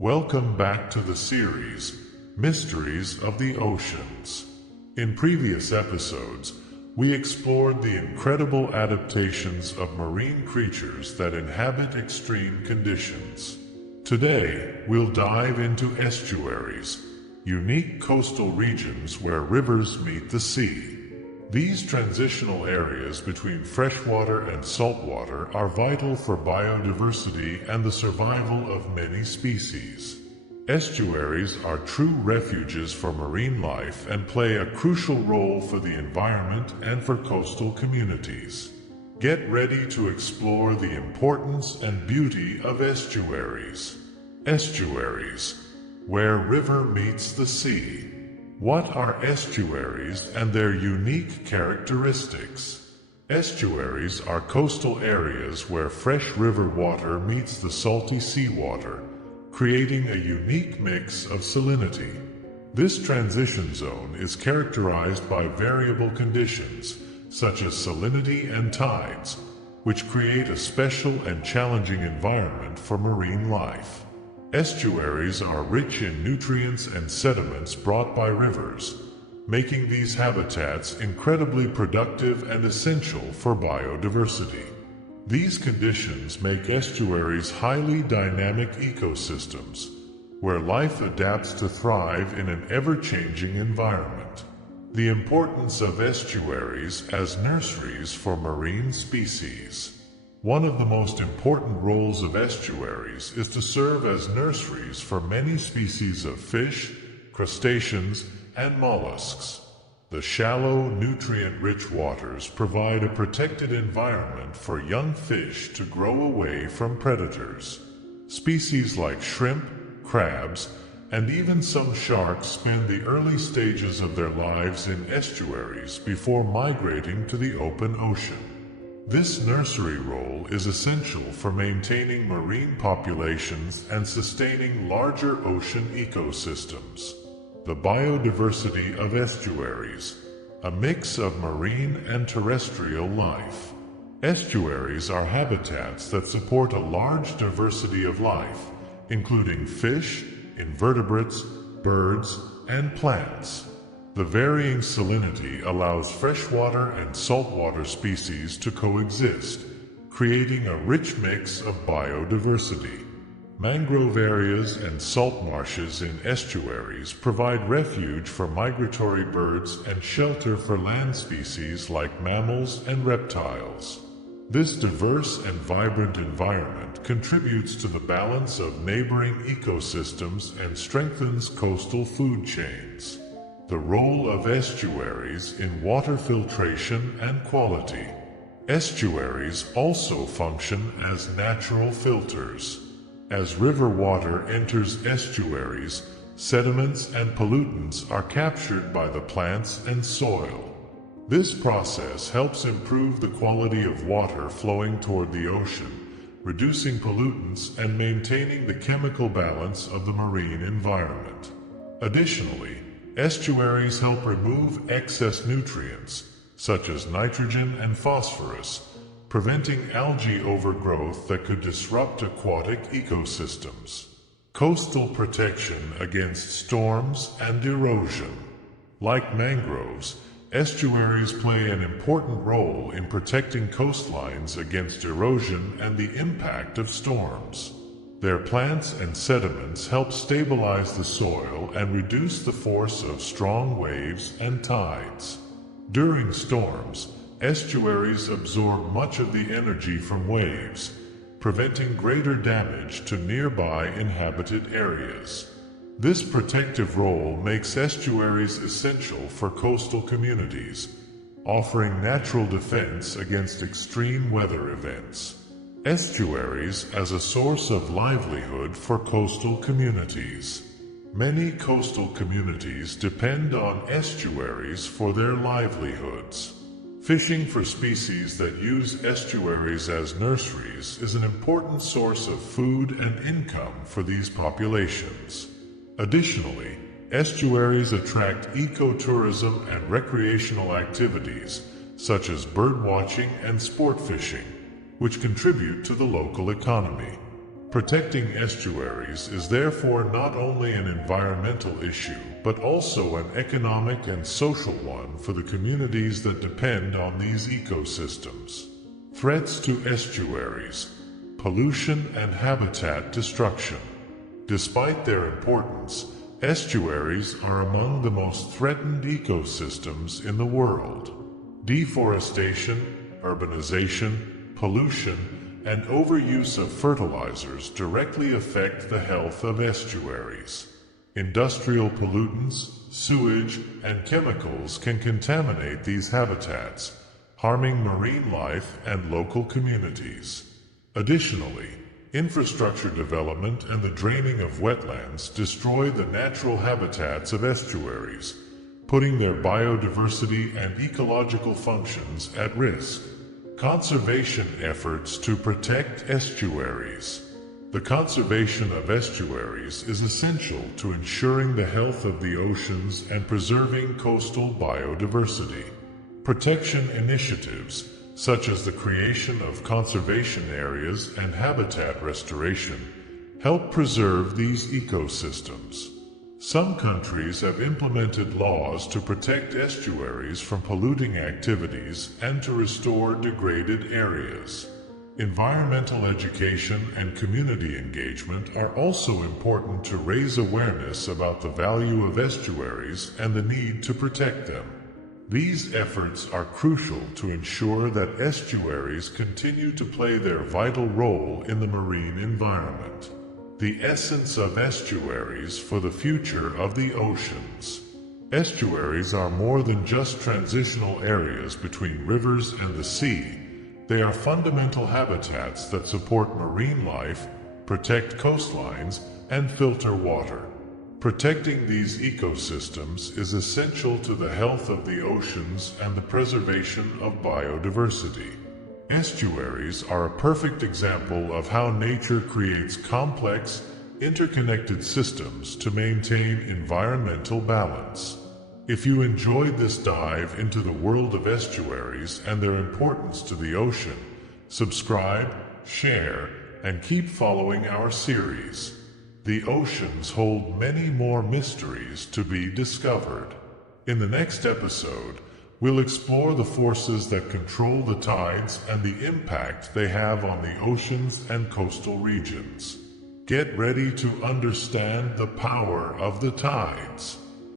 Welcome back to the series, Mysteries of the Oceans. In previous episodes, we explored the incredible adaptations of marine creatures that inhabit extreme conditions. Today, we'll dive into estuaries, unique coastal regions where rivers meet the sea. These transitional areas between freshwater and saltwater are vital for biodiversity and the survival of many species. Estuaries are true refuges for marine life and play a crucial role for the environment and for coastal communities. Get ready to explore the importance and beauty of estuaries. Estuaries, where river meets the sea. What are estuaries and their unique characteristics? Estuaries are coastal areas where fresh river water meets the salty seawater, creating a unique mix of salinity. This transition zone is characterized by variable conditions, such as salinity and tides, which create a special and challenging environment for marine life. Estuaries are rich in nutrients and sediments brought by rivers, making these habitats incredibly productive and essential for biodiversity. These conditions make estuaries highly dynamic ecosystems, where life adapts to thrive in an ever-changing environment. The importance of estuaries as nurseries for marine species. One of the most important roles of estuaries is to serve as nurseries for many species of fish, crustaceans, and mollusks. The shallow, nutrient-rich waters provide a protected environment for young fish to grow away from predators. Species like shrimp, crabs, and even some sharks spend the early stages of their lives in estuaries before migrating to the open ocean. This nursery role is essential for maintaining marine populations and sustaining larger ocean ecosystems. The biodiversity of estuaries, a mix of marine and terrestrial life. Estuaries are habitats that support a large diversity of life, including fish, invertebrates, birds, and plants. The varying salinity allows freshwater and saltwater species to coexist, creating a rich mix of biodiversity. Mangrove areas and salt marshes in estuaries provide refuge for migratory birds and shelter for land species like mammals and reptiles. This diverse and vibrant environment contributes to the balance of neighboring ecosystems and strengthens coastal food chains. The role of estuaries in water filtration and quality. Estuaries also function as natural filters. As river water enters estuaries, sediments and pollutants are captured by the plants and soil. This process helps improve the quality of water flowing toward the ocean, reducing pollutants and maintaining the chemical balance of the marine environment. Additionally, estuaries help remove excess nutrients, such as nitrogen and phosphorus, preventing algae overgrowth that could disrupt aquatic ecosystems. Coastal protection against storms and erosion. Like mangroves, estuaries play an important role in protecting coastlines against erosion and the impact of storms. Their plants and sediments help stabilize the soil and reduce the force of strong waves and tides. During storms, estuaries absorb much of the energy from waves, preventing greater damage to nearby inhabited areas. This protective role makes estuaries essential for coastal communities, offering natural defense against extreme weather events. Estuaries as a source of livelihood for coastal communities. Many coastal communities depend on estuaries for their livelihoods. Fishing for species that use estuaries as nurseries is an important source of food and income for these populations. Additionally, estuaries attract ecotourism and recreational activities, such as birdwatching and sport fishing, which contribute to the local economy. Protecting estuaries is therefore not only an environmental issue, but also an economic and social one for the communities that depend on these ecosystems. Threats to estuaries: pollution and habitat destruction. Despite their importance, estuaries are among the most threatened ecosystems in the world. Deforestation, urbanization, pollution, and overuse of fertilizers directly affect the health of estuaries. Industrial pollutants, sewage, and chemicals can contaminate these habitats, harming marine life and local communities. Additionally, infrastructure development and the draining of wetlands destroy the natural habitats of estuaries, putting their biodiversity and ecological functions at risk. Conservation efforts to protect estuaries. The conservation of estuaries is essential to ensuring the health of the oceans and preserving coastal biodiversity. Protection initiatives, such as the creation of conservation areas and habitat restoration, help preserve these ecosystems. Some countries have implemented laws to protect estuaries from polluting activities and to restore degraded areas. Environmental education and community engagement are also important to raise awareness about the value of estuaries and the need to protect them. These efforts are crucial to ensure that estuaries continue to play their vital role in the marine environment. The essence of estuaries for the future of the oceans. Estuaries are more than just transitional areas between rivers and the sea. They are fundamental habitats that support marine life, protect coastlines, and filter water. Protecting these ecosystems is essential to the health of the oceans and the preservation of biodiversity. Estuaries are a perfect example of how nature creates complex, interconnected systems to maintain environmental balance. If you enjoyed this dive into the world of estuaries and their importance to the ocean, subscribe, share, and keep following our series. The oceans hold many more mysteries to be discovered. In the next episode, we'll explore the forces that control the tides and the impact they have on the oceans and coastal regions. Get ready to understand the power of the tides.